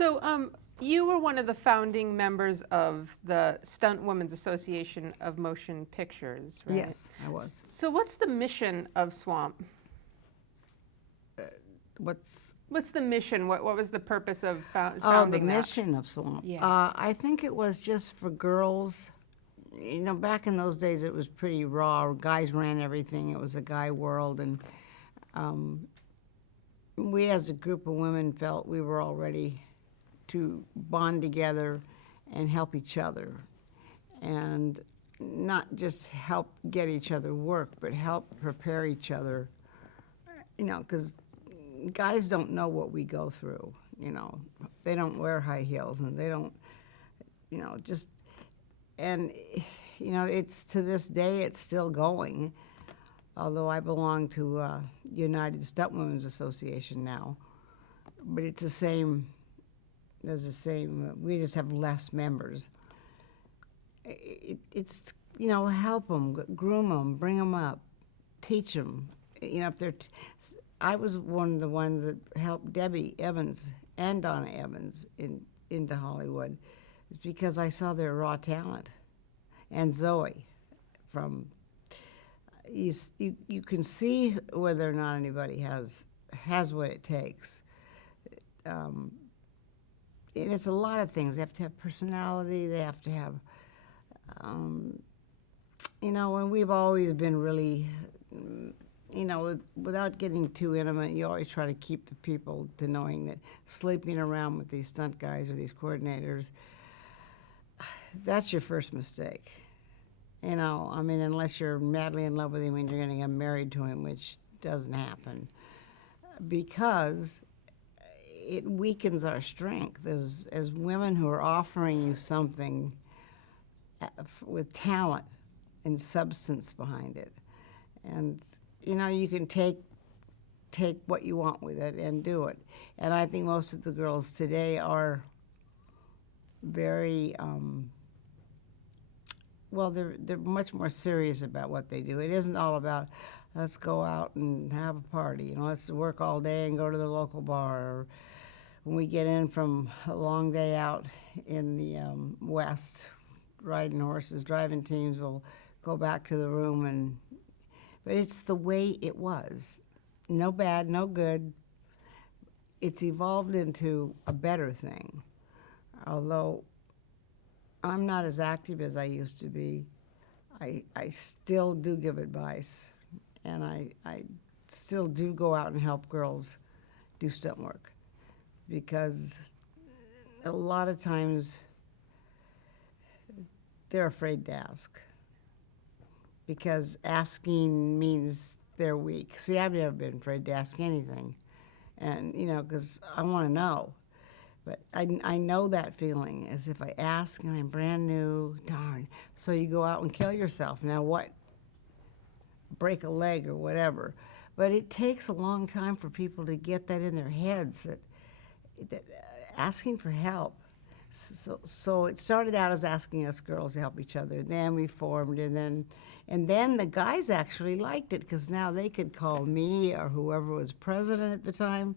So, you were one of the founding members of the Stunt Women's Association of Motion Pictures, right? Yes, I was. So, what's the mission of SWAMP? What's the mission? What was the purpose of founding the that? mission of Swamp. Yeah. I think it was just for girls. You know, back in those days, it was pretty raw. Guys ran everything. It was a guy world, and we, as a group of women, felt we were all ready to bond together and help each other, and not just help get each other work, but help prepare each other. You know, because guys don't know what we go through. You know, they don't wear high heels, and they don't, you know, just, and, you know, it's to this day, it's still going. Although I belong to United Stunt Women's Association now, but it's the same. There's the same. We just have less members. It's, you know, help them, groom them, bring them up, teach them. You know, if they're. I was one of the ones that helped Debbie Evans and Donna Evans into Hollywood. It's because I saw their raw talent, and Zoe, from. You can see whether or not anybody has what it takes. And it's a lot of things. They have to have personality. They have to have, you know, and we've always been really, you know, without getting too intimate, you always try to keep the people to knowing that sleeping around with these stunt guys or these coordinators, that's your first mistake. You know, I mean, unless you're madly in love with him and you're going to get married to him, which doesn't happen, because it weakens our strength as women who are offering you something with talent and substance behind it. And, you know, you can take what you want with it and do it. And I think most of the girls today are very, well, they're much more serious about what they do. It isn't all about, let's go out and have a party, you know, let's work all day and go to the local bar. Or when we get in from a long day out in the West, riding horses, driving teams, we'll go back to the room. But it's the way it was. No bad, no good. It's evolved into a better thing. Although I'm not as active as I used to be, I still do give advice, and I still do go out and help girls do stunt work, because a lot of times they're afraid to ask, because asking means they're weak. See, I've never been afraid to ask anything, and, you know, because I want to know. But I know that feeling, as if I ask and I'm brand new, darn. So you go out and kill yourself. Now what? Break a leg or whatever. But it takes a long time for people to get that in their heads, that asking for help. So it started out as asking us girls to help each other. Then we formed, and then the guys actually liked it, because now they could call me or whoever was president at the time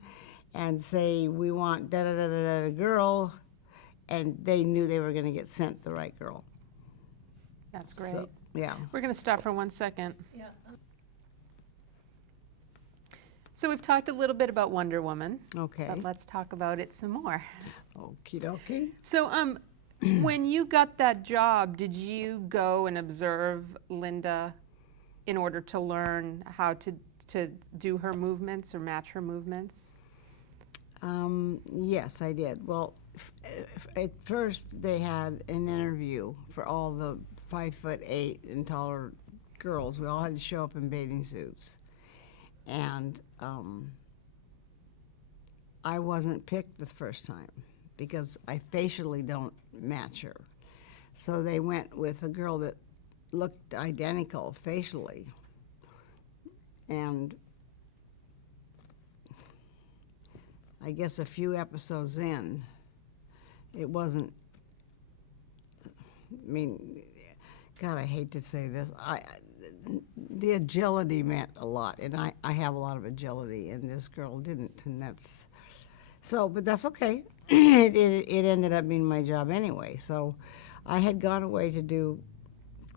and say, we want da-da-da-da-da girl, and they knew they were going to get sent the right girl. That's great. So, yeah. We're going to stop for 1 second. Yeah. So we've talked a little bit about Wonder Woman. Okay. But let's talk about it some more. Okie dokie. So when you got that job, did you go and observe Linda in order to learn how to do her movements or match her movements? Yes, I did. Well, at first they had an interview for all the 5'8" and taller girls. We all had to show up in bathing suits. And I wasn't picked the first time because I facially don't match her. So they went with a girl that looked identical facially. And I guess a few episodes in, it wasn't, I mean, God, I hate to say this. The agility meant a lot, and I have a lot of agility, and this girl didn't, and that's, so, but that's okay. it ended up being my job anyway. So I had gone away to do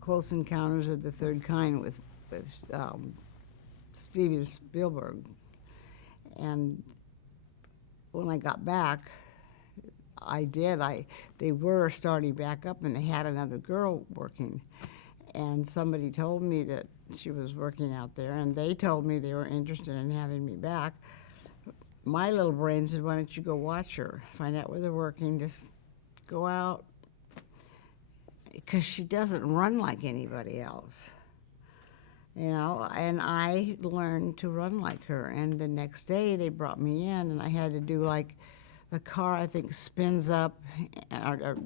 Close Encounters of the Third Kind with Steven Spielberg. And when I got back, they were starting back up, and they had another girl working. And somebody told me that she was working out there, and they told me they were interested in having me back. My little brain said, why don't you go watch her, find out where they're working, just go out, because she doesn't run like anybody else. You know, and I learned to run like her. And the next day they brought me in, and I had to do like, the car, I think, spins up or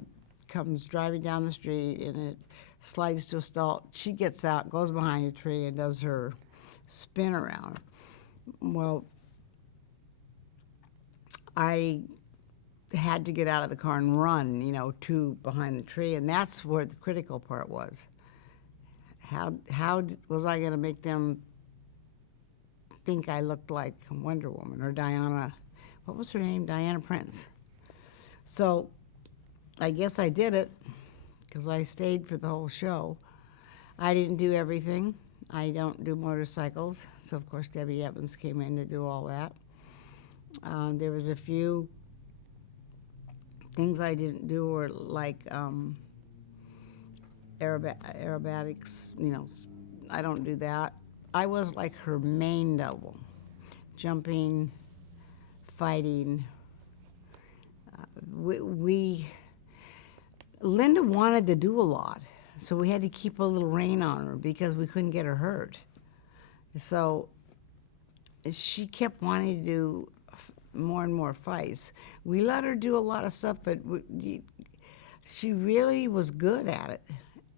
comes driving down the street, and it slides to a stall. She gets out, goes behind a tree, and does her spin around. Well, I had to get out of the car and run, you know, to behind the tree, and that's where the critical part was. How was I going to make them think I looked like Wonder Woman or Diana? What was her name? Diana Prince. So I guess I did it because I stayed for the whole show. I didn't do everything. I don't do motorcycles. So, of course, Debbie Evans came in to do all that. There was a few things I didn't do, or like aerobatics, you know, I don't do that. I was like her main double, jumping, fighting. Linda wanted to do a lot, so we had to keep a little rein on her because we couldn't get her hurt. So she kept wanting to do more and more fights. We let her do a lot of stuff, but she really was good at it.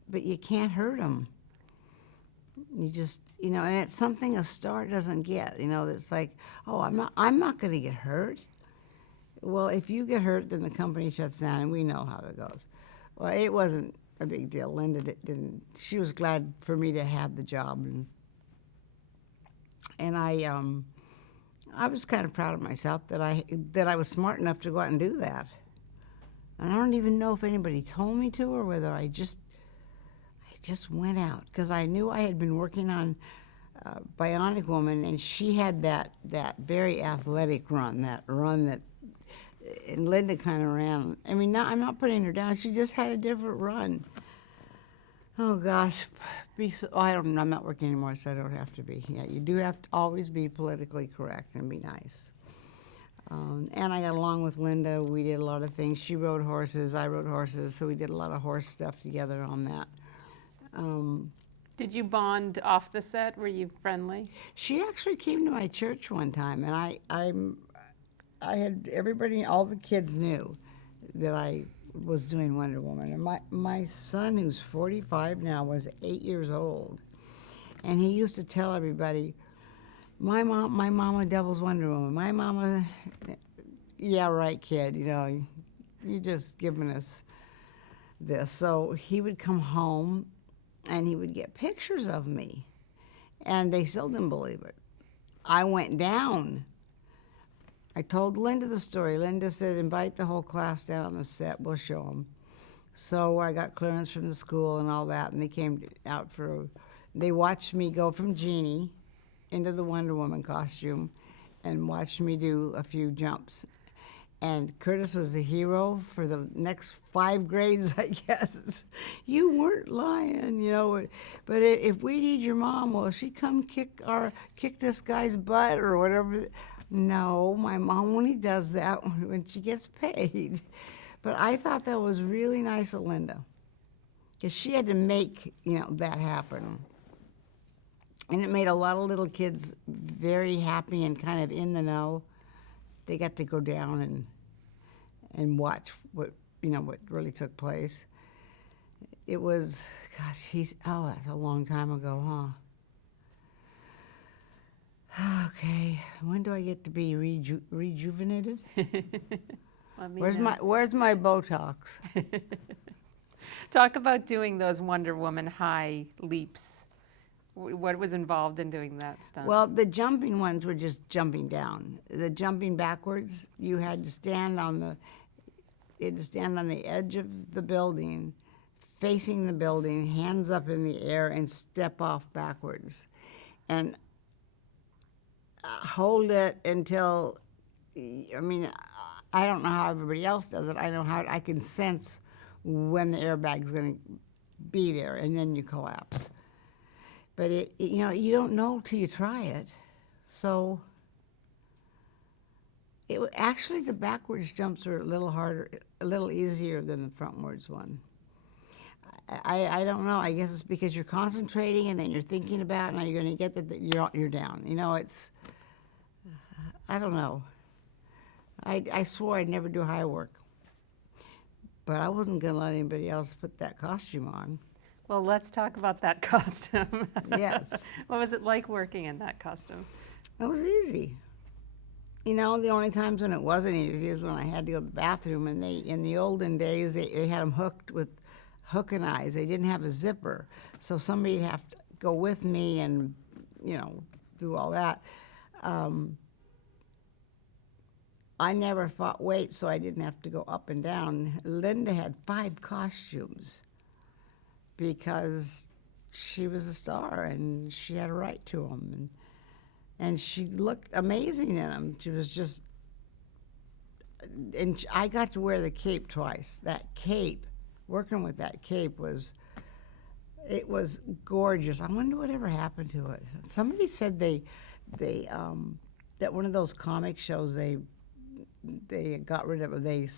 But you can't hurt them. You just, you know, and it's something a star doesn't get. You know, it's like, oh, I'm not going to get hurt. Well, if you get hurt, then the company shuts down, and we know how that goes. Well, it wasn't a big deal. Linda didn't. She was glad for me to have the job, and I was kind of proud of myself that I was smart enough to go out and do that. And I don't even know if anybody told me to, or whether I just went out, because I knew I had been working on Bionic Woman, and she had that very athletic run, and Linda kind of ran. I mean, I'm not putting her down. She just had a different run. Oh gosh, I'm not working anymore, so I don't have to be. Yeah, you do have to always be politically correct and be nice. And I got along with Linda. We did a lot of things. She rode horses, I rode horses, so we did a lot of horse stuff together on that. Did you bond off the set? Were you friendly? She actually came to my church one time, and I had everybody, all the kids knew that I was doing Wonder Woman. And my son, who's 45 now, was 8 years old, and he used to tell everybody, my mama doubles Wonder Woman. My mama, yeah, right, kid. You know, you're just giving us this. So he would come home, and he would get pictures of me, and they still didn't believe it. I went down. I told Linda the story. Linda said, invite the whole class down on the set. We'll show them. So I got clearance from the school and all that, and they came out they watched me go from Jeannie into the Wonder Woman costume and watched me do a few jumps. And Curtis was the hero for the next 5 grades, I guess. You weren't lying, you know. But if we need your mom, will she come kick this guy's butt or whatever? No, my mom only does that when she gets paid. But I thought that was really nice of Linda, because she had to make, you know, that happen. And it made a lot of little kids very happy and kind of in the know. They got to go down and watch what really took place. It was, gosh, that's a long time ago, huh? Okay, when do I get to be rejuvenated? Where's my Botox? Talk about doing those Wonder Woman high leaps. What was involved in doing that stuff? Well, the jumping ones were just jumping down. The jumping backwards, you had to stand on you had to stand on the edge of the building, facing the building, hands up in the air, and step off backwards. And hold it until, I mean, I don't know how everybody else does it. I know how I can sense when the airbag's going to be there, and then you collapse. But you know, you don't know till you try it. So actually the backwards jumps are a little harder, a little easier than the frontwards one. I don't know. I guess it's because you're concentrating and then you're thinking about it, and you're going to get that you're down. You know, it's, I don't know. I swore I'd never do high work, but I wasn't going to let anybody else put that costume on. Well, let's talk about that costume. Yes. What was it like working in that costume? It was easy. You know, the only times when it wasn't easy is when I had to go to the bathroom, and in the olden days, they had them hooked with hook and eyes. They didn't have a zipper, so somebody'd have to go with me and, you know, do all that. I never fought weights, so I didn't have to go up and down. Linda had 5 costumes because she was a star and she had a right to them. And she looked amazing in them. She was just, and I got to wear the cape twice. That cape, working with that cape it was gorgeous. I wonder whatever happened to it. Somebody said that one of those comic shows they got rid of it. They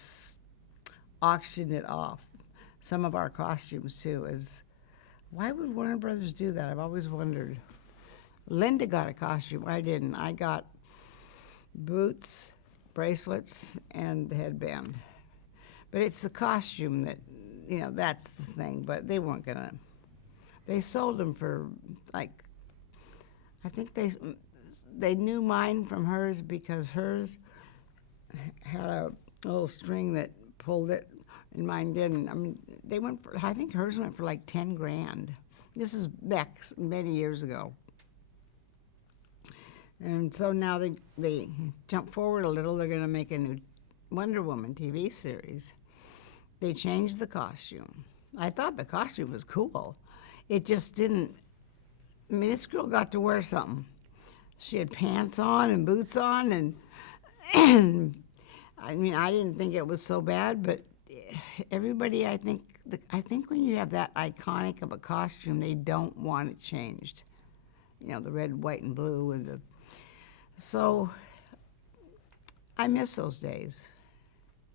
auctioned it off. Some of our costumes too. Why would Warner Brothers do that? I've always wondered. Linda got a costume. I didn't. I got boots, bracelets, and the headband. But it's the costume that, you know, that's the thing. But they weren't gonna. They sold them for like, I think they knew mine from hers because hers had a little string that pulled it, and mine didn't. I mean, I think hers went for like 10 grand. This is back many years ago. And so now they jump forward a little. They're going to make a new Wonder Woman TV series. They changed the costume. I thought the costume was cool. It just didn't. I mean, this girl got to wear something. She had pants on and boots on, and I mean, I didn't think it was so bad, but everybody, I think when you have that iconic of a costume, they don't want it changed. You know, the red, white, and blue, and so I miss those days.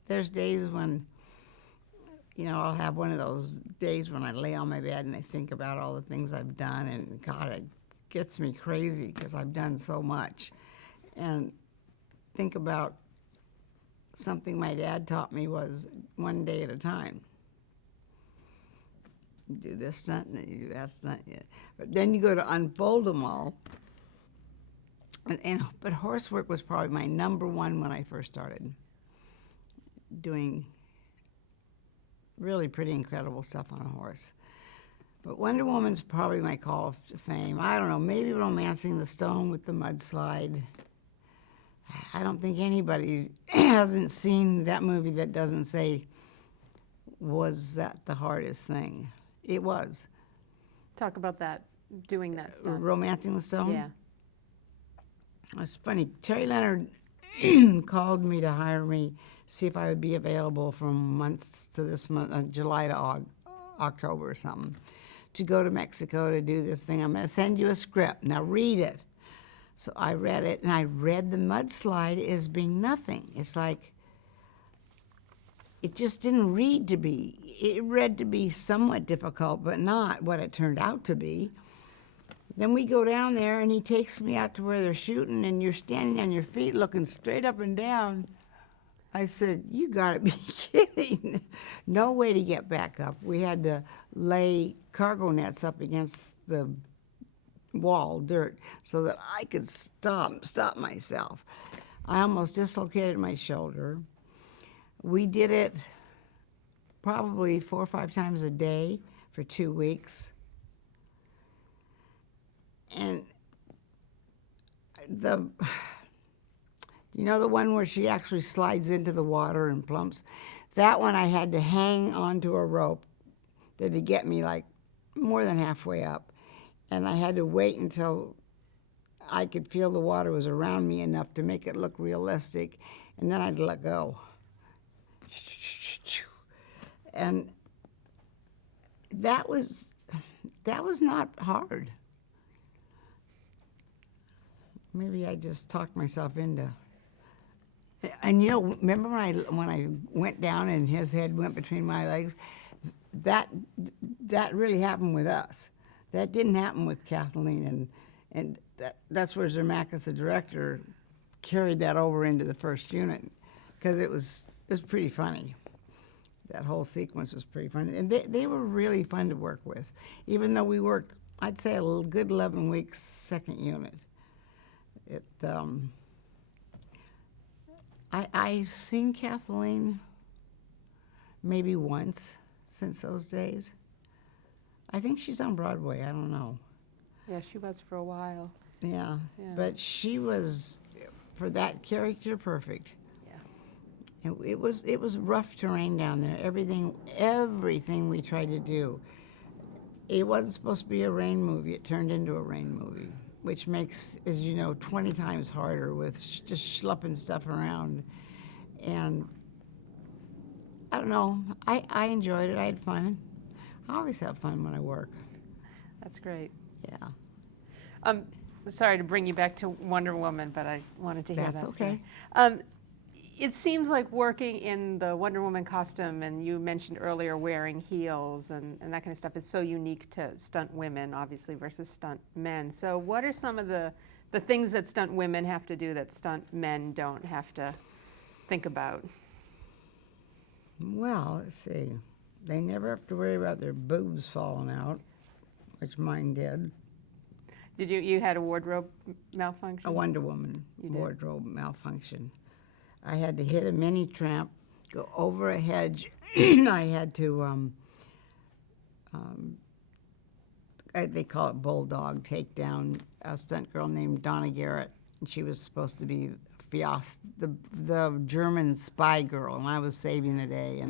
There's days when, you know, I'll have one of those days when I lay on my bed and I think about all the things I've done, and God, it gets me crazy because I've done so much. And think about something my dad taught me was one day at a time. You do this stunt, and then you do that stunt. Yeah. But then you go to unfold them all. But horsework was probably my number one when I first started doing really pretty incredible stuff on a horse. But Wonder Woman's probably my call to fame. I don't know, maybe Romancing the Stone with the mudslide. I don't think anybody hasn't seen that movie that doesn't say, was that the hardest thing? It was. Talk about that, doing that stuff. Romancing the Stone? Yeah. It's funny. Terry Leonard called me to hire me, see if I would be available from months to this month, July to October or something, to go to Mexico to do this thing. I'm going to send you a script. Now read it. So I read it, and I read the mudslide as being nothing. It's like, it just didn't read to be. It read to be somewhat difficult, but not what it turned out to be. Then we go down there, and he takes me out to where they're shooting, and you're standing on your feet looking straight up and down. I said, you gotta be kidding. No way to get back up. We had to lay cargo nets up against the wall, dirt, so that I could stop myself. I almost dislocated my shoulder. We did it probably 4 or 5 times a day for 2 weeks. And you know the one where she actually slides into the water and plumps? That one I had to hang onto a rope that to get me like more than halfway up. And I had to wait until I could feel the water was around me enough to make it look realistic, and then I'd let go. And that was not hard. Maybe I just talked myself into. And you know, remember when I went down and his head went between my legs? That really happened with us. That didn't happen with Kathleen, and that's where Zermakis, the director, carried that over into the first unit, because it was pretty funny. That whole sequence was pretty funny, and they were really fun to work with, even though we worked, I'd say, a good 11 weeks second unit. I've seen Kathleen maybe once since those days. I think she's on Broadway. I don't know. Yeah, she was for a while. Yeah, Yeah. but she was, for that character, perfect. Yeah. It was rough terrain down there. Everything we tried to do. It wasn't supposed to be a rain movie. It turned into a rain movie, which makes, as you know, 20 times harder with just schlepping stuff around. And I don't know. I enjoyed it. I had fun. I always have fun when I work. That's great. Yeah. Sorry to bring you back to Wonder Woman, but I wanted to hear That's that okay. story. It seems like working in the Wonder Woman costume, and you mentioned earlier wearing heels and that kind of stuff, is so unique to stunt women, obviously, versus stunt men. So what are some of the things that stunt women have to do that stunt men don't have to think about? Well, let's see. They never have to worry about their boobs falling out, which mine did. Did you had a wardrobe malfunction? A Wonder Woman You did. wardrobe malfunction. I had to hit a mini tramp, go over a hedge. I had to, they call it bulldog, take down a stunt girl named Donna Garrett. And she was supposed to be Fiost, the German spy girl, and I was saving the day.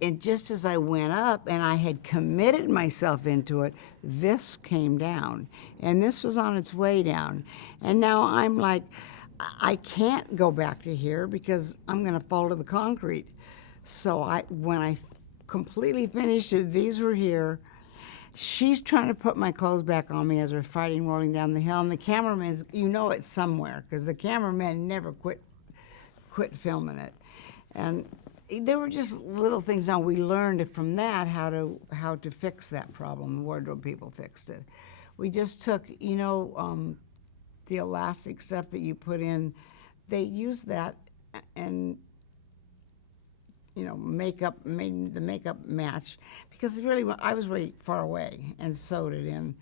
And just as I went up and I had committed myself into it, this came down. And this was on its way down. And now I'm like, I can't go back to here because I'm going to fall to the concrete. So when I completely finished it, these were here. She's trying to put my clothes back on me as we're fighting, rolling down the hill. And the cameraman's, you know it's somewhere, because the cameraman never quit filming it. And there were just little things. Now we learned from that how to fix that problem. The wardrobe people fixed it. We just took, the elastic stuff that you put in. They used that and made the makeup match, because really I was really far away and sewed it in.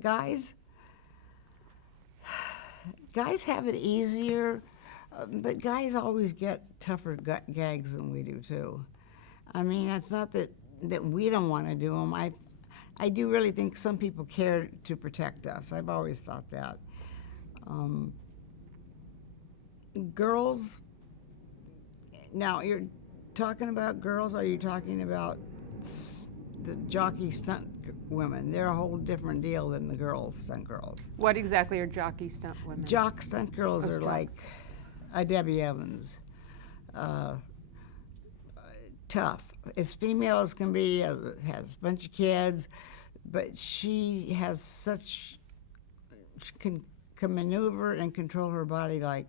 Guys have it easier. But guys always get tougher gags than we do, too. I mean, it's not that we don't want to do them. I do really think some people care to protect us. I've always thought that. Girls, now you're talking about girls, or are you talking about the jockey stunt women? They're a whole different deal than the stunt girls. What exactly are jockey stunt women? Jock stunt girls Those are jocks. like a Debbie Evans, tough, as female as can be, has a bunch of kids, but she can maneuver and control her body like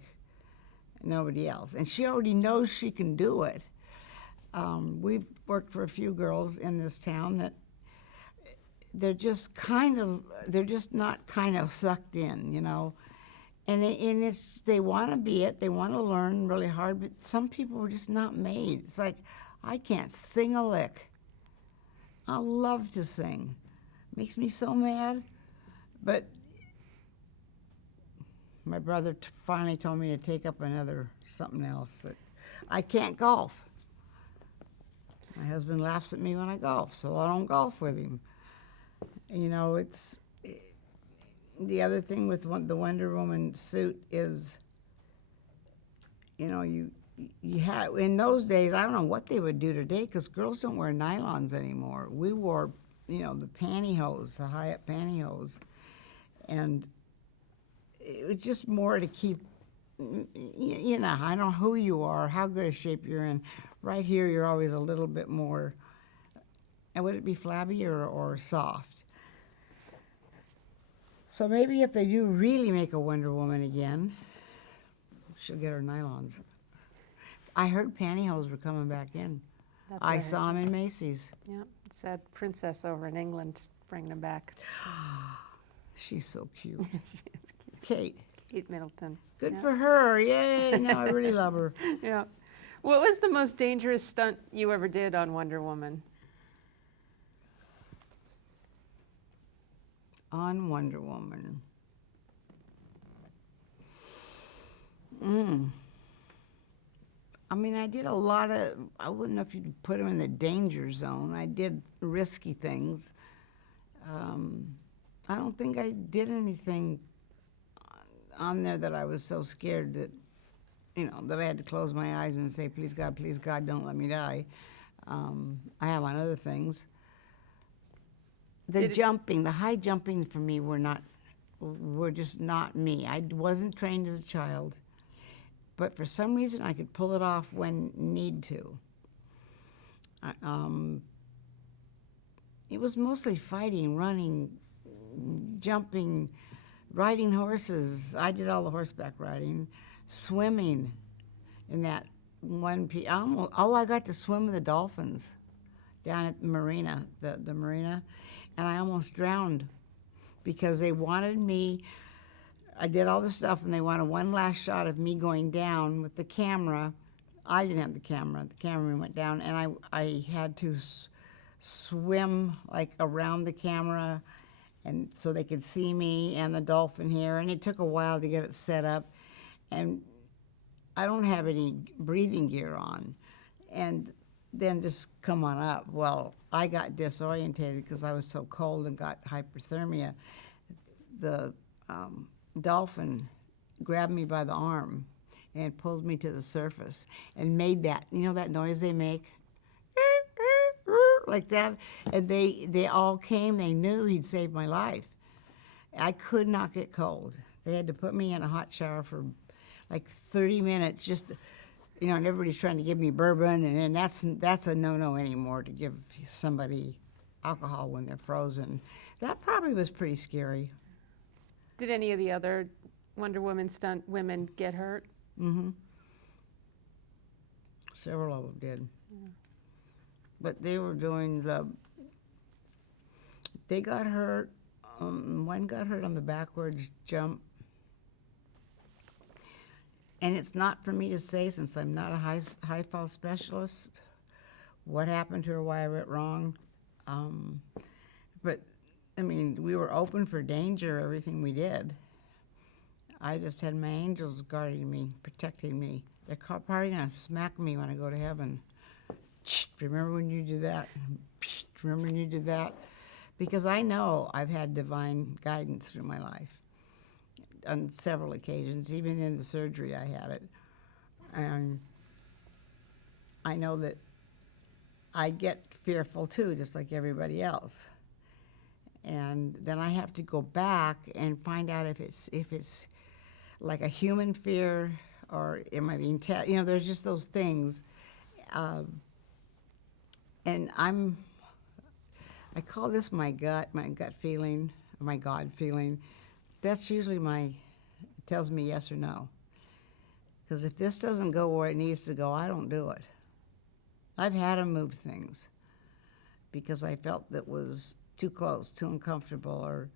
nobody else, and she already knows she can do it. We've worked for a few girls in this town that they're just not kind of sucked in, And they want to be it. They want to learn really hard, but some people are just not made. It's like, I can't sing a lick. I love to sing. Makes me so mad. But my brother finally told me to take up something else. I can't golf. My husband laughs at me when I golf, so I don't golf with him. The other thing with the Wonder Woman suit is you know, you had, in those days, I don't know what they would do today, because girls don't wear nylons anymore. We wore, you know, the pantyhose, the high-up pantyhose, and it was just more to keep, you know, I don't know who you are, how good a shape you're in. Right here, you're always a little bit more, and would it be flabby or soft? So maybe if they do really make a Wonder Woman again, she'll get her nylons. I heard pantyhose were coming back in. That's what I heard. saw them in Macy's. Yeah, it's that princess over in England bringing them back. She's so cute. It's cute. Kate, Kate Middleton. good Yeah. for her. Yay, no, I really love her. Yeah. What was the most dangerous stunt you ever did on Wonder Woman? On Wonder Woman. I mean, I did a lot of, I wouldn't know if you'd put them in the danger zone. I did risky things. I don't think I did anything on there that I was so scared that, you know, that I had to close my eyes and say, please God, don't let me die. I have on other things. The Did it- jumping, the high jumping for me were just not me. I wasn't trained as a child, but for some reason I could pull it off when need to. It was mostly fighting, running, jumping, riding horses. I did all the horseback riding, swimming in that one piece. I got to swim with the dolphins down at the marina, the marina, and I almost drowned because they wanted me. I did all the stuff, and they wanted one last shot of me going down with the camera. I didn't have the camera. The cameraman went down, and I had to swim like around the camera, and so they could see me and the dolphin here. And it took a while to get it set up, and I don't have any breathing gear on. And then just come on up. Well, I got disorientated because I was so cold and got hypothermia. The dolphin grabbed me by the arm and pulled me to the surface and made that, you know that noise they make? Like that. And they all came. They knew he'd saved my life. I could not get cold. They had to put me in a hot shower for like 30 minutes just, you know, and everybody's trying to give me bourbon, and that's a no-no anymore, to give somebody alcohol when they're frozen. That probably was pretty scary. Did any of the other Wonder Woman stunt women get hurt? Mm-hmm. Several of them did. Yeah. But they were doing they got hurt, one got hurt on the backwards jump. And it's not for me to say, since I'm not a high fall specialist, what happened to her, why I went wrong. But, I mean, we were open for danger, everything we did. I just had my angels guarding me, protecting me. They're probably going to smack me when I go to heaven. Remember when you did that? Remember when you did that? Because I know I've had divine guidance through my life on several occasions. Even in the surgery I had it. And I know that I get fearful too, just like everybody else. And then I have to go back and find out if it's like a human fear, or am I being you know, there's just those things. And I call this my gut feeling, or my God feeling. That's usually it tells me yes or no. Because if this doesn't go where it needs to go, I don't do it. I've had to move things because I felt that was too close, too uncomfortable, or,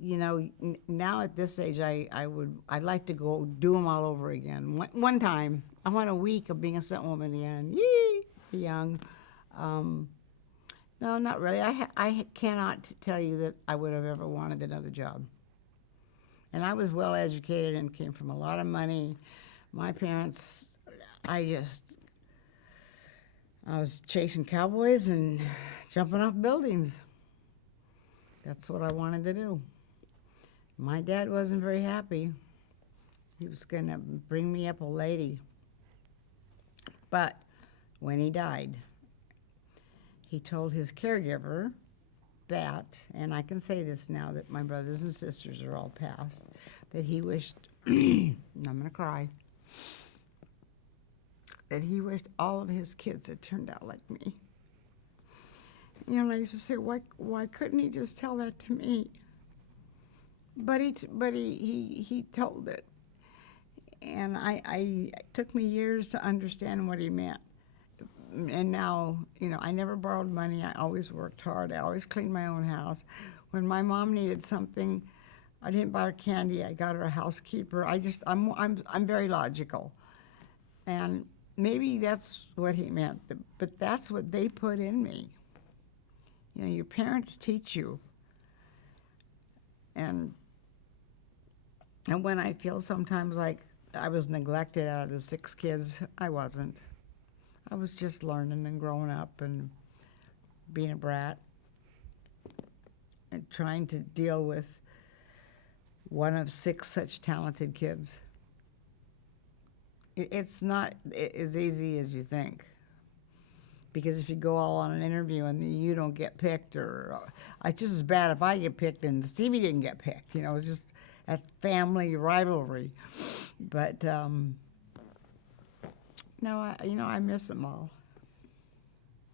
you know, now at this age, I'd like to go do them all over again. One time, I want a week of being a stunt woman again. Yee, young. No, not really. I cannot tell you that I would have ever wanted another job. And I was well educated and came from a lot of money. My parents, I was chasing cowboys and jumping off buildings. That's what I wanted to do. My dad wasn't very happy. He was going to bring me up a lady. But when he died, he told his caregiver that, and I can say this now that my brothers and sisters are all passed, that he wished, I'm going to cry, that he wished all of his kids had turned out like me. You know, and I used to say, why couldn't he just tell that to me? But he told it. And it took me years to understand what he meant. And now, you know, I never borrowed money. I always worked hard. I always cleaned my own house. When my mom needed something, I didn't buy her candy. I got her a housekeeper. I'm very logical. And maybe that's what he meant, but that's what they put in me. You know, your parents teach you. And when I feel sometimes like I was neglected out of the 6 kids, I wasn't. I was just learning and growing up and being a brat and trying to deal with one of 6 such talented kids. It's not as easy as you think. Because if you go all on an interview and you don't get picked, or it's just as bad if I get picked and Stevie didn't get picked. You know, it's just a family rivalry. But no, I miss them all.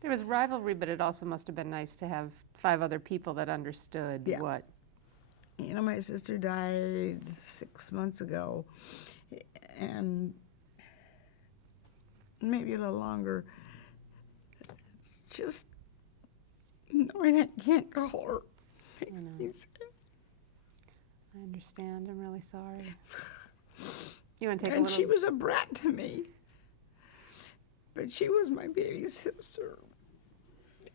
There was rivalry, but it also must have been nice to have 5 other people that understood Yeah. what. You know, my sister died 6 months ago, and maybe a little longer. Just knowing I can't call her makes me sad. I understand. I'm really sorry. You want to take a And little... she was a brat to me. But she was my baby sister.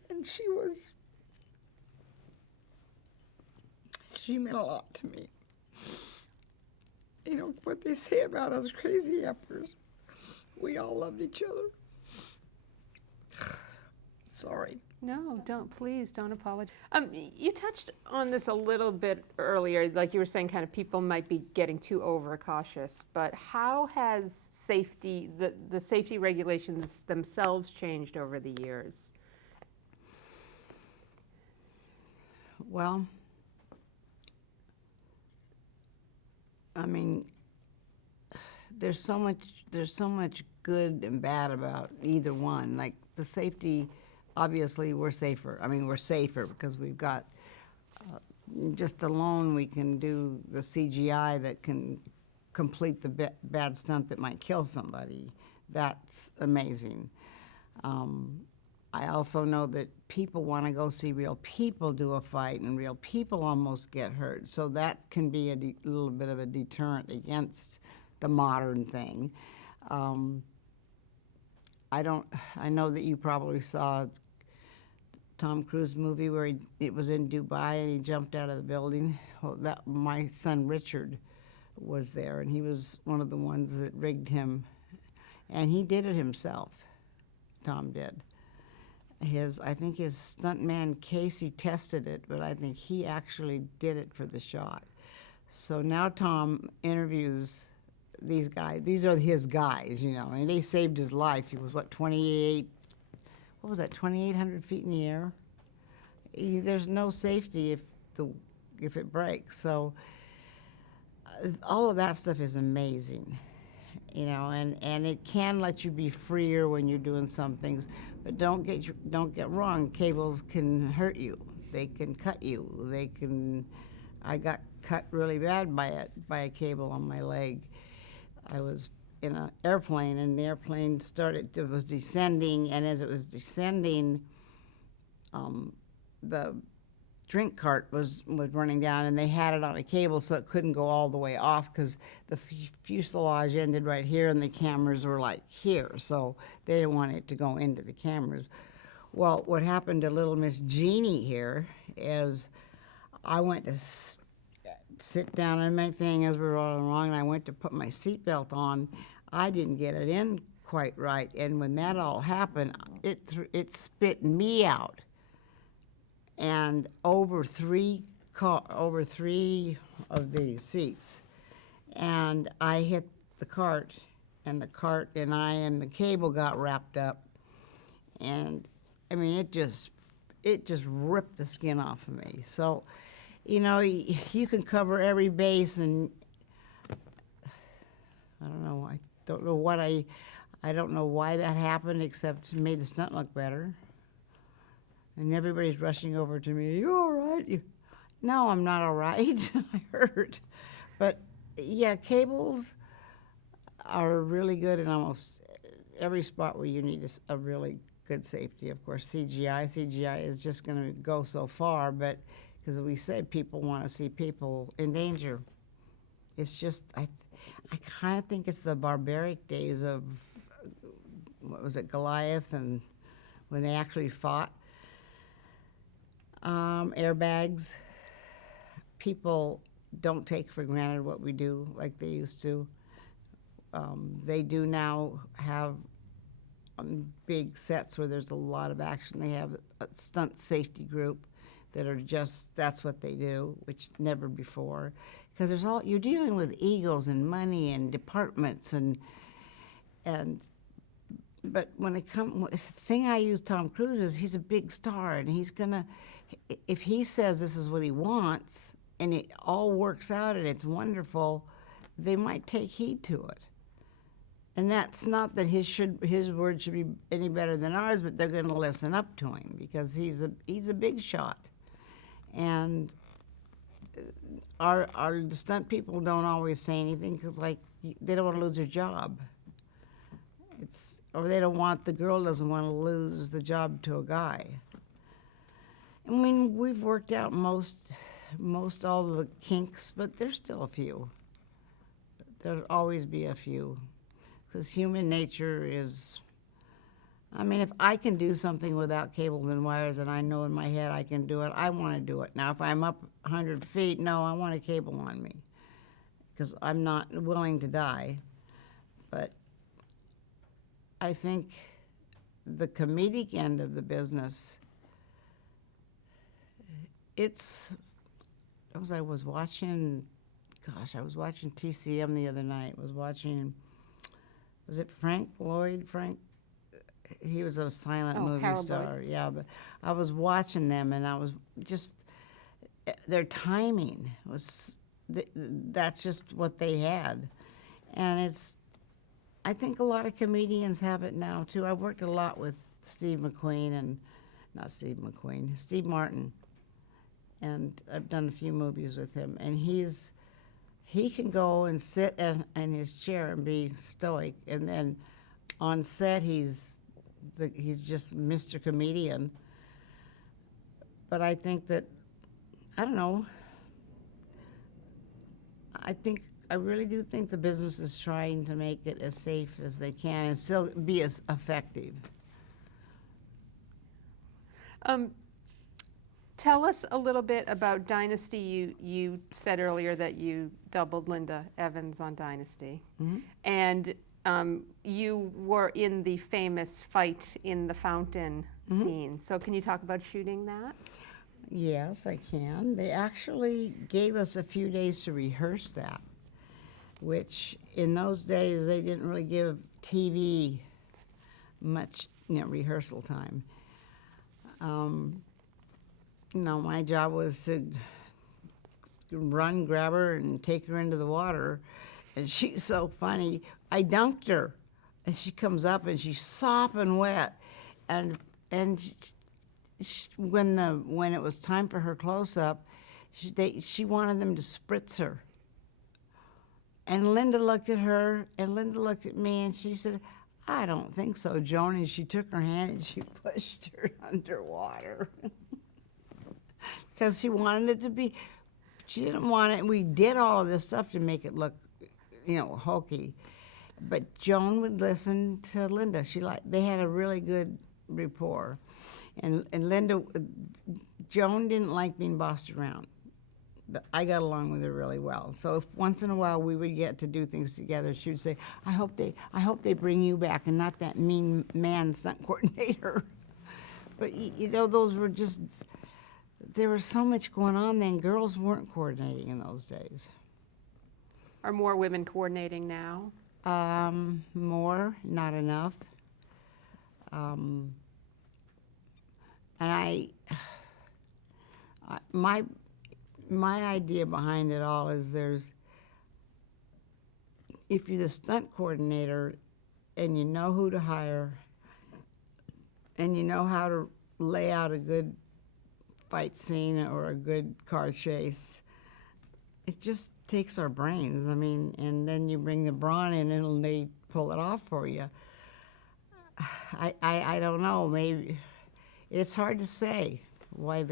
And she meant a lot to me. You know, what they say about us crazy Eppers, we all loved each other. Sorry. No, please don't apologize. You touched on this a little bit earlier, like you were saying, kind of people might be getting too overcautious, but how has safety, the safety regulations themselves changed over the years? Well, I mean, there's so much good and bad about either one. Like the safety, obviously we're safer. I mean, we're safer because we've got, just alone we can do the CGI that can complete the bad stunt that might kill somebody. That's amazing. I also know that people want to go see real people do a fight and real people almost get hurt. So that can be a little bit of a deterrent against the modern thing. I know that you probably saw Tom Cruise movie where it was in Dubai and he jumped out of the building. Well, my son Richard was there, and he was one of the ones that rigged him, and he did it himself. Tom did. I think his stuntman Casey tested it, but I think he actually did it for the shot. So now Tom interviews these guys. These are his guys, you know, and they saved his life. He was, 2,800 feet in the air? There's no safety if it breaks. So all of that stuff is amazing, you know, and it can let you be freer when you're doing some things. But don't get wrong, cables can hurt you. They can cut you. I got cut really bad by a cable on my leg. I was in an airplane, and the airplane was descending, and as it was descending, the drink cart was running down, and they had it on a cable so it couldn't go all the way off because the fuselage ended right here and the cameras were like here, so they didn't want it to go into the cameras. Well, what happened to little Miss Jeannie here is I went to sit down in my thing as we were rolling along, and I went to put my seatbelt on. I didn't get it in quite right, and when that all happened, it spit me out. And over three of these seats, and I hit the cart, and the cart and I and the cable got wrapped up, and I mean it just ripped the skin off of me. So, you know, you can cover every base, and I don't know. I don't know why that happened, except it made the stunt look better. And everybody's rushing over to me. Are you all right? No, I'm not all right. I hurt. But yeah, cables are really good in almost every spot where you need a really good safety. Of course, CGI is just going to go so far, but because we say people want to see people in danger. It's just, I kind of think it's the barbaric days of, what was it, Goliath, and when they actually fought. Airbags. People don't take for granted what we do like they used to. They do now have big sets where there's a lot of action. They have a stunt safety group that are just, that's what they do, which never before. Because you're dealing with egos and money and departments but when it comes, the thing I use Tom Cruise is he's a big star, and he's gonna, if he says this is what he wants and it all works out and it's wonderful, they might take heed to it. And that's not that his word should be any better than ours, but they're going to listen up to him because he's a big shot. And our stunt people don't always say anything because they don't want to lose their job. Or the girl doesn't want to lose the job to a guy. I mean, we've worked out most all of the kinks, but there's still a few. There'll always be a few, because human nature is, I mean, if I can do something without cables and wires and I know in my head I can do it, I want to do it. Now, if I'm up 100 feet, no, I want a cable on me, because I'm not willing to die. But I think the comedic end of the business, I was watching TCM the other night. Was it Frank Lloyd? He was a silent movie Harold star. Lloyd. Yeah, but I was watching them, and I was just, their timing that's just what they had. And I think a lot of comedians have it now, too. I worked a lot with Steve Martin. And I've done a few movies with him. And he can go and sit in his chair and be stoic. And then on set, he's just Mr. Comedian. But I think that, I don't know, I really do think the business is trying to make it as safe as they can and still be as effective. Tell us a little bit about Dynasty. You said earlier that you doubled Linda Evans on Dynasty. Mm-hmm. And you were in the famous fight in the fountain mm-hmm. scene. So can you talk about shooting that? Yes, I can. They actually gave us a few days to rehearse that, which in those days they didn't really give TV much, rehearsal time. My job was to run, grab her, and take her into the water. And she's so funny. I dunked her, and she comes up, and she's sopping wet. And when it was time for her close-up, she wanted them to spritz her. And Linda looked at her, and Linda looked at me, and she said, "I don't think so, Joan." And she took her hand, and she pushed her underwater. Because she wanted it to be, she didn't want it. We did all of this stuff to make it look, hokey. But Joan would listen to Linda. They had a really good rapport. And Joan didn't like being bossed around. But I got along with her really well. So if once in a while we would get to do things together, she would say, I hope they bring you back and not that mean man stunt coordinator. But, those were just, there was so much going on then. Girls weren't coordinating in those days. Are more women coordinating now? More, not enough. Um, and my idea behind it all is if you're the stunt coordinator and you know who to hire and you know how to lay out a good fight scene or a good car chase, it just takes our brains. I mean, and then you bring the brawn in and they pull it off for you. I don't know, maybe it's hard to say why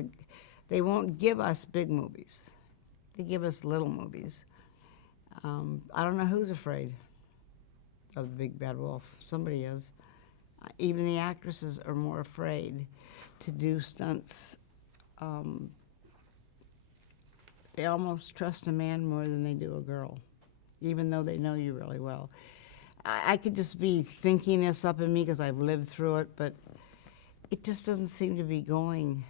they won't give us big movies. They give us little movies. I don't know who's afraid of the big bad wolf. Somebody is. Even the actresses are more afraid to do stunts. They almost trust a man more than they do a girl, even though they know you really well. I could just be thinking this up in me because I've lived through it, but it just doesn't seem to be going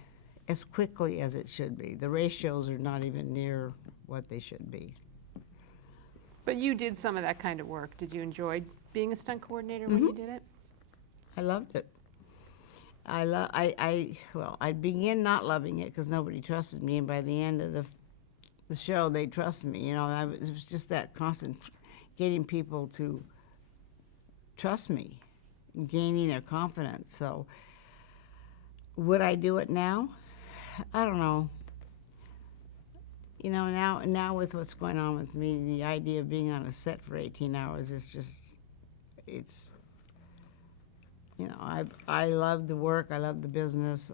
as quickly as it should be. The ratios are not even near what they should be. But you did some of that kind of work. Did you enjoy being a stunt coordinator when you did it? I loved it. I began not loving it because nobody trusted me, and by the end of the show, they trusted me. You know, it was just that constant getting people to trust me, gaining their confidence. So, would I do it now? I don't know. You know, now with what's going on with me, the idea of being on a set for 18 hours is just, it's, you know, I love the work, I love the business.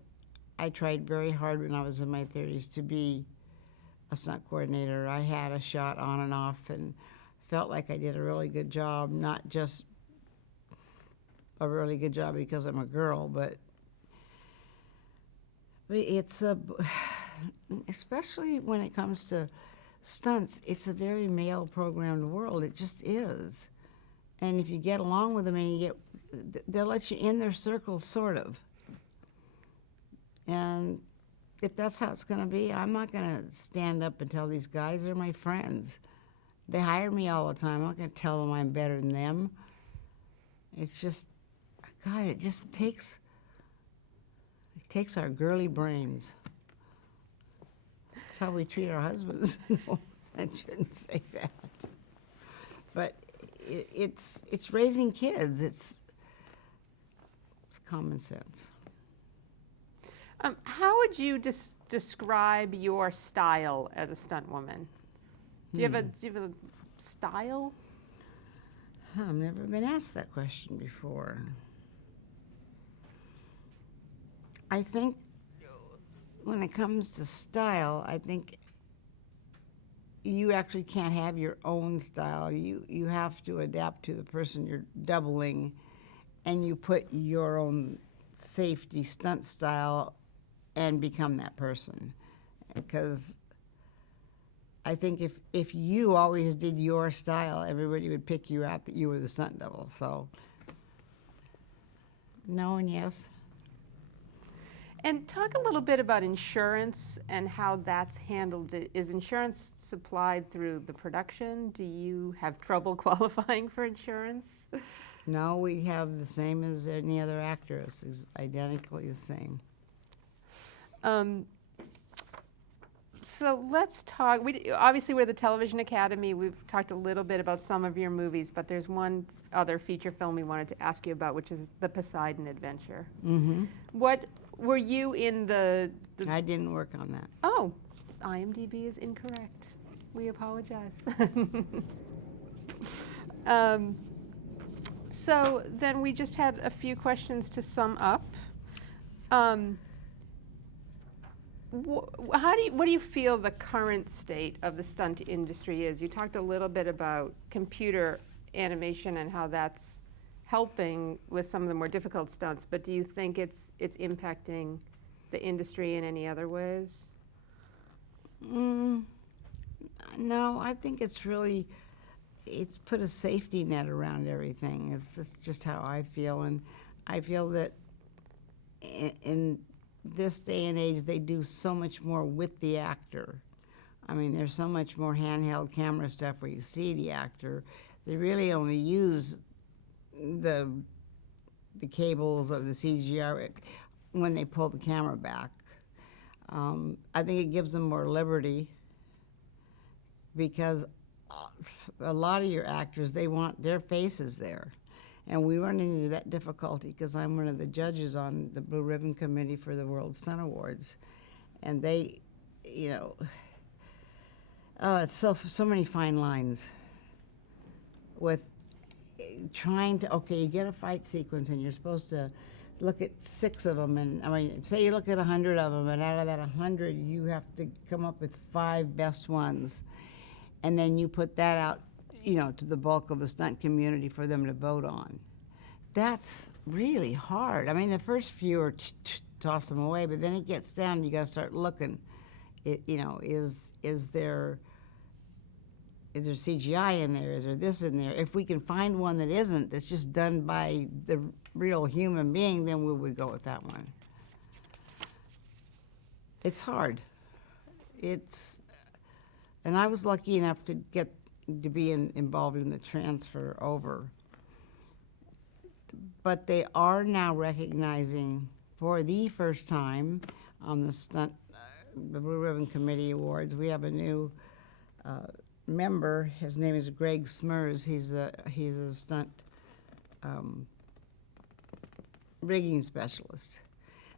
I tried very hard when I was in my 30s to be a stunt coordinator. I had a shot on and off and felt like I did a really good job, not just a really good job because I'm a girl, but it's especially when it comes to stunts, it's a very male-programmed world. It just is. And if you get along with them and they'll let you in their circle, sort of. And if that's how it's going to be, I'm not going to stand up and tell these guys they're my friends. They hire me all the time. I'm not going to tell them I'm better than them. It's just, God, it just takes our girly brains. That's how we treat our husbands. No, I shouldn't say that. But it's raising kids. It's common sense. How would you describe your style as a stunt woman? Do you have a style? I've never been asked that question before. I think when it comes to style, I think you actually can't have your own style. You have to adapt to the person you're doubling, and you put your own safety stunt style and become that person. Because I think if you always did your style, everybody would pick you out that you were the stunt double. So no and yes. And talk a little bit about insurance and how that's handled. Is insurance supplied through the production? Do you have trouble qualifying for insurance? No, we have the same as any other actress, is identically the same. So let's talk. Obviously, we're the Television Academy. We've talked a little bit about some of your movies, but there's one other feature film we wanted to ask you about, which is The Poseidon Adventure. Mm-hmm. What were you in the I didn't work on that. Oh, IMDb is incorrect. We apologize. So then we just had a few questions to sum up. What do you feel the current state of the stunt industry is? You talked a little bit about computer animation and how that's helping with some of the more difficult stunts, but do you think it's impacting the industry in any other ways? No, I think it's put a safety net around everything. It's just how I feel, and I feel that in this day and age, they do so much more with the actor. I mean, there's so much more handheld camera stuff where you see the actor. They really only use the cables of the CGI when they pull the camera back. I think it gives them more liberty because a lot of your actors, they want their faces there. And we run into that difficulty because I'm one of the judges on the Blue Ribbon Committee for the World Stunt Awards. And they, you know, oh, it's so many fine lines with trying to, okay, you get a fight sequence and you're supposed to look at 6 of them, and I mean, say you look at 100 of them, and out of that 100, you have to come up with 5 best ones, and then you put that out, you know, to the bulk of the stunt community for them to vote on. That's really hard. I mean, the first few are toss them away, but then it gets down, and you got to start looking. You know, is there CGI in there? Is there this in there? If we can find one that isn't, that's just done by the real human being, then we would go with that one. It's hard. And I was lucky enough to get to be involved in the transfer over. But they are now recognizing for the first time on the Blue Ribbon Committee Awards, we have a new member. His name is Greg Smers. He's a stunt rigging specialist.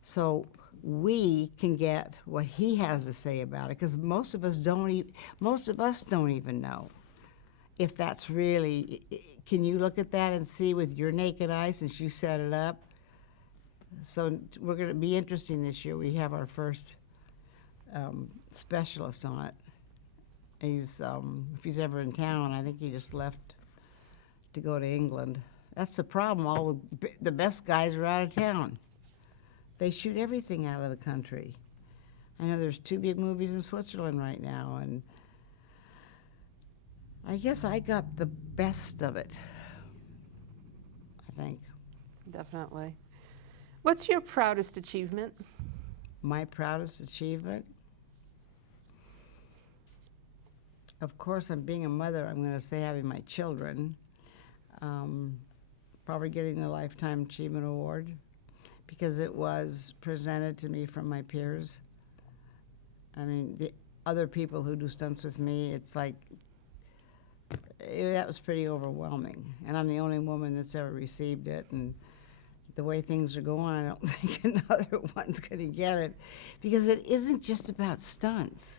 So we can get what he has to say about it, because most of us don't even know if that's really. Can you look at that and see with your naked eye since you set it up? So we're going to be interesting this year. We have our first specialist on it. He's if he's ever in town, I think he just left to go to England. That's the problem. All the best guys are out of town. They shoot everything out of the country. I know there's 2 big movies in Switzerland right now, and I guess I got the best of it, I think. Definitely. What's your proudest achievement? My proudest achievement? Of course, I'm being a mother, I'm going to say having my children. Probably getting the Lifetime Achievement Award because it was presented to me from my peers. I mean, the other people who do stunts with me, it's like, that was pretty overwhelming. And I'm the only woman that's ever received it. And the way things are going, I don't think another one's going to get it, because it isn't just about stunts.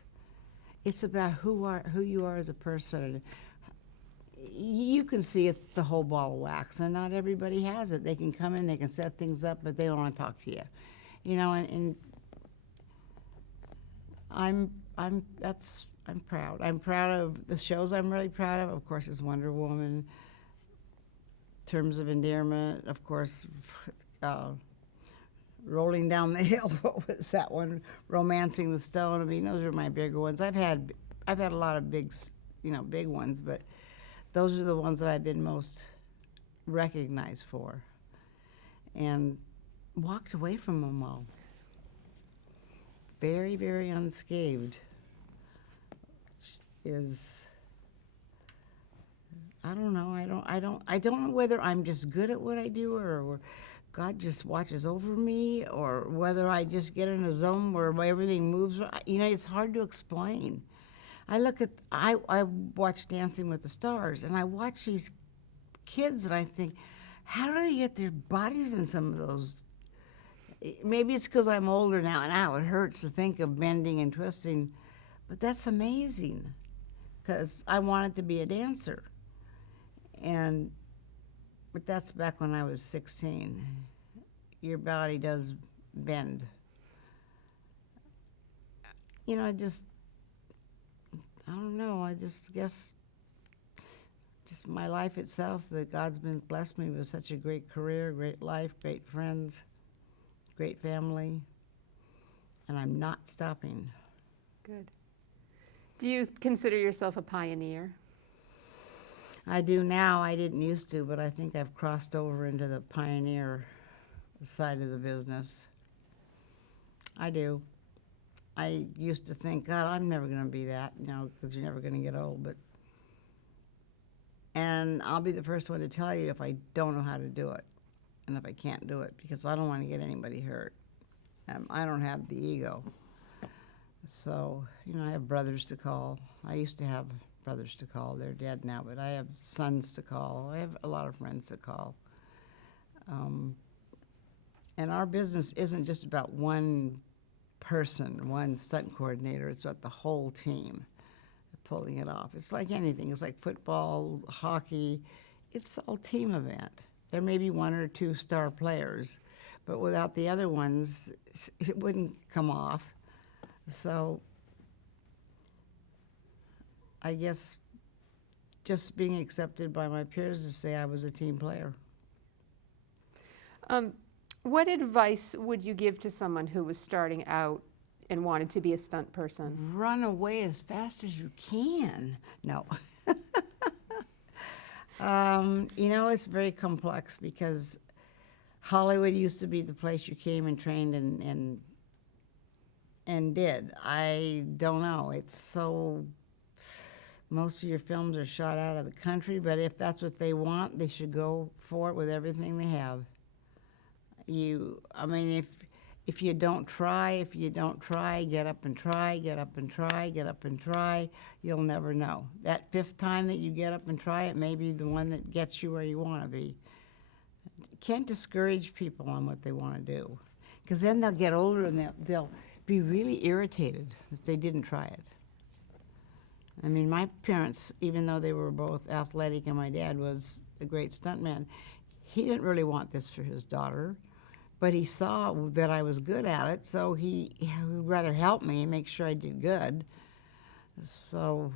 It's about who you are as a person. You can see it's the whole ball of wax, and not everybody has it. They can come in, they can set things up, but they don't want to talk to you. You know, and I'm proud. I'm proud of the shows I'm really proud of. Of course, is Wonder Woman. Terms of Endearment, of course, Rolling Down the Hill. What was that one? Romancing the Stone. I mean, those are my bigger ones. I've had a lot of big ones, but those are the ones that I've been most recognized for, and walked away from them all very, very unscathed. I don't know. I don't know whether I'm just good at what I do, or God just watches over me, or whether I just get in a zone where everything moves. You know, it's hard to explain. I watch Dancing with the Stars, and I watch these kids, and I think, how do they get their bodies in some of those? Maybe it's because I'm older now, and now it hurts to think of bending and twisting, but that's amazing, because I wanted to be a dancer. But that's back when I was 16. Your body does bend. You know, I don't know, I just guess just my life itself, that God's been blessed me with such a great career, great life, great friends, great family, and I'm not stopping. Good. Do you consider yourself a pioneer? I do now. I didn't used to, but I think I've crossed over into the pioneer side of the business. I do. I used to think, God, I'm never going to be that, you know, because you're never going to get old. And I'll be the first one to tell you if I don't know how to do it and if I can't do it, because I don't want to get anybody hurt. I don't have the ego. So, you know, I have brothers to call. I used to have brothers to call. They're dead now, but I have sons to call. I have a lot of friends to call. And our business isn't just about one person, one stunt coordinator. It's about the whole team pulling it off. It's like anything. It's like football, hockey. It's all team event. There may be one or two star players, but without the other ones, it wouldn't come off. So I guess just being accepted by my peers to say I was a team player. What advice would you give to someone who was starting out and wanted to be a stunt person? Run away as fast as you can. No. You know, it's very complex because Hollywood used to be the place you came and trained and did. I don't know. It's so, most of your films are shot out of the country, but if that's what they want, they should go for it with everything they have. I mean, if you don't try, get up and try, get up and try, get up and try, you'll never know. That fifth time that you get up and try, it may be the one that gets you where you want to be. You can't discourage people on what they want to do, because then they'll get older and they'll be really irritated if they didn't try it. I mean, my parents, even though they were both athletic and my dad was a great stuntman, he didn't really want this for his daughter. But he saw that I was good at it, so he would rather help me and make sure I did good. So,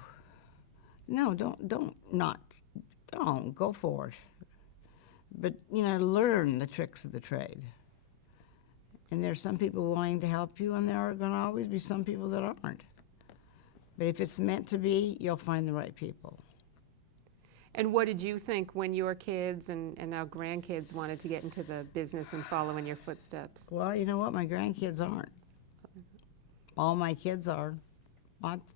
no, don't go for it. But, you know, learn the tricks of the trade. And there's some people willing to help you, and there are going to always be some people that aren't. But if it's meant to be, you'll find the right people. And what did you think when your kids and now grandkids wanted to get into the business and follow in your footsteps? Well, you know what? My grandkids aren't. All my kids are.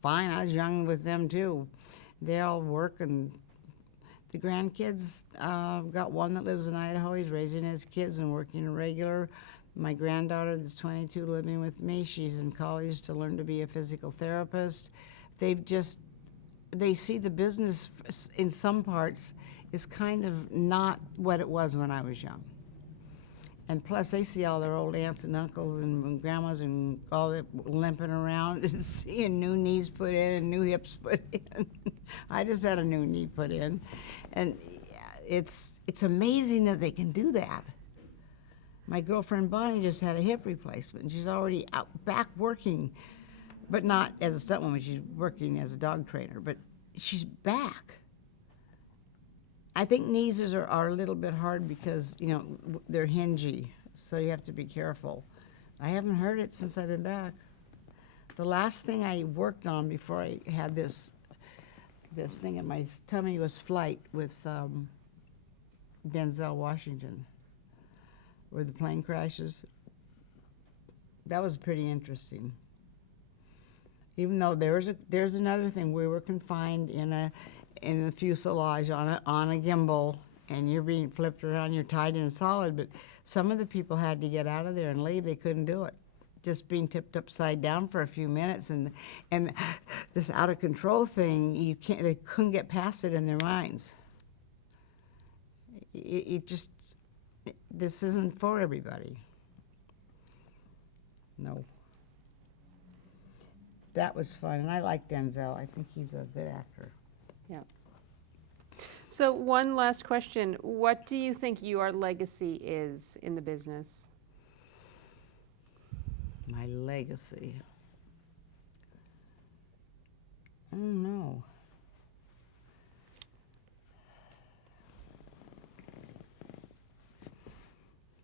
Fine, I was young with them too. They all work, and the grandkids, got one that lives in Idaho. He's raising his kids and working regular. My granddaughter that's 22 living with me, she's in college to learn to be a physical therapist. They see the business in some parts is kind of not what it was when I was young. And plus, they see all their old aunts and uncles and grandmas and all that limping around and seeing new knees put in and new hips put in. I just had a new knee put in. And it's amazing that they can do that. My girlfriend Bonnie just had a hip replacement, and she's already out back working, but not as a stunt woman. She's working as a dog trainer, but she's back. I think knees are a little bit hard because, you know, they're hingy, so you have to be careful. I haven't heard it since I've been back. The last thing I worked on before I had this thing in my tummy was Flight with Denzel Washington, where the plane crashes. That was pretty interesting. Even though there's another thing, we were confined in a fuselage on a gimbal, and you're being flipped around, you're tied in solid, but some of the people had to get out of there and leave. They couldn't do it. Just being tipped upside down for a few minutes, and this out of control thing, they couldn't get past it in their minds. This isn't for everybody. No. That was fun, and I like Denzel. I think he's a good actor. Yeah. So one last question. What do you think your legacy is in the business? My legacy. I don't know.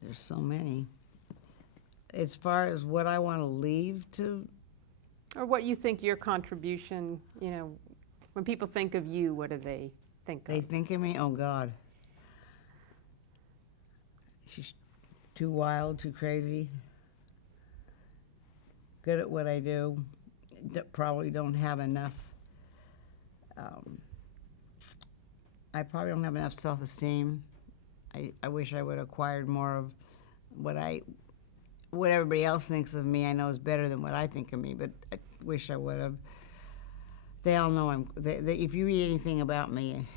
There's so many. As far as what I want to leave to, Or what you think your contribution, you know, when people think of you, what do they think they of? think of me, oh God, she's too wild, too crazy. good at what I do. Probably don't have enough. I probably don't have enough self-esteem. I wish I would have acquired more of what everybody else thinks of me. I know is better than what I think of me, but I wish I would have. They all know if you read anything about me,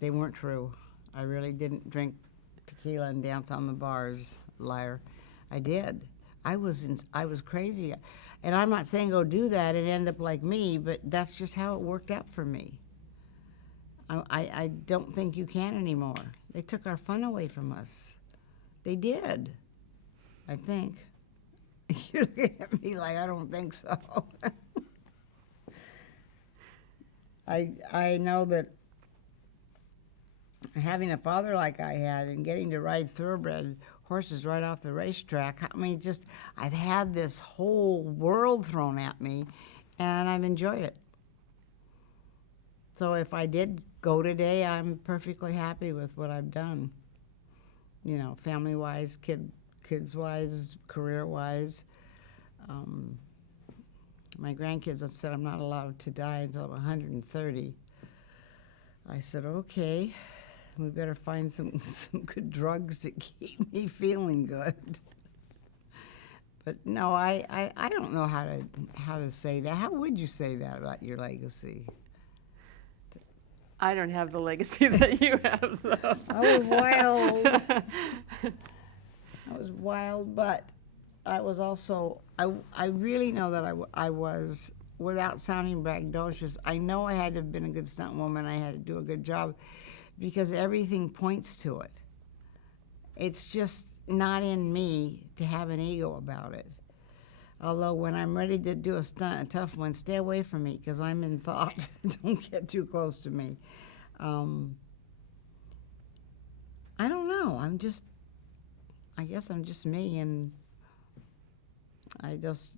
they weren't true. I really didn't drink tequila and dance on the bars, liar. I did. I was crazy. And I'm not saying go do that and end up like me, but that's just how it worked out for me. I don't think you can anymore. They took our fun away from us. They did, I think. You're looking at me like I don't think so. I know that having a father like I had and getting to ride thoroughbred horses right off the racetrack, I mean, I've had this whole world thrown at me, and I've enjoyed it. So if I did go today, I'm perfectly happy with what I've done. You know, family-wise, kids-wise, career-wise. My grandkids said I'm not allowed to die until I'm 130. I said, okay, we better find some good drugs to keep me feeling good. But no, I don't know how to say that. How would you say that about your legacy? I don't have the legacy that you have, so. I was wild. I was wild, but I was also, I really know that I was, without sounding braggadocious, I know I had to have been a good stunt woman. I had to do a good job because everything points to it. It's just not in me to have an ego about it. Although when I'm ready to do a stunt, a tough one, stay away from me because I'm in thought. Don't get too close to me. I don't know. I guess I'm just me, and I just,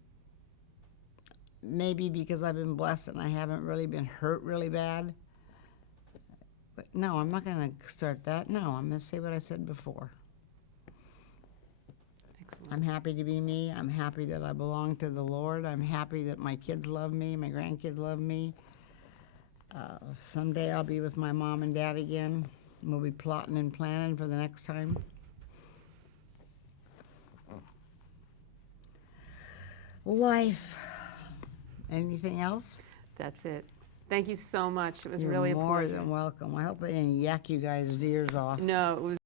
maybe because I've been blessed and I haven't really been hurt really bad. But no, I'm not going to start that. No, I'm going to say what I said before. Excellent. I'm happy to be me. I'm happy that I belong to the Lord. I'm happy that my kids love me, my grandkids love me. Someday I'll be with my mom and dad again. We'll be plotting and planning for the next time. Life. Anything else? That's it. Thank you so much. It was You're really a more pleasure. than welcome. I hope I didn't yak you guys' ears off. No, it was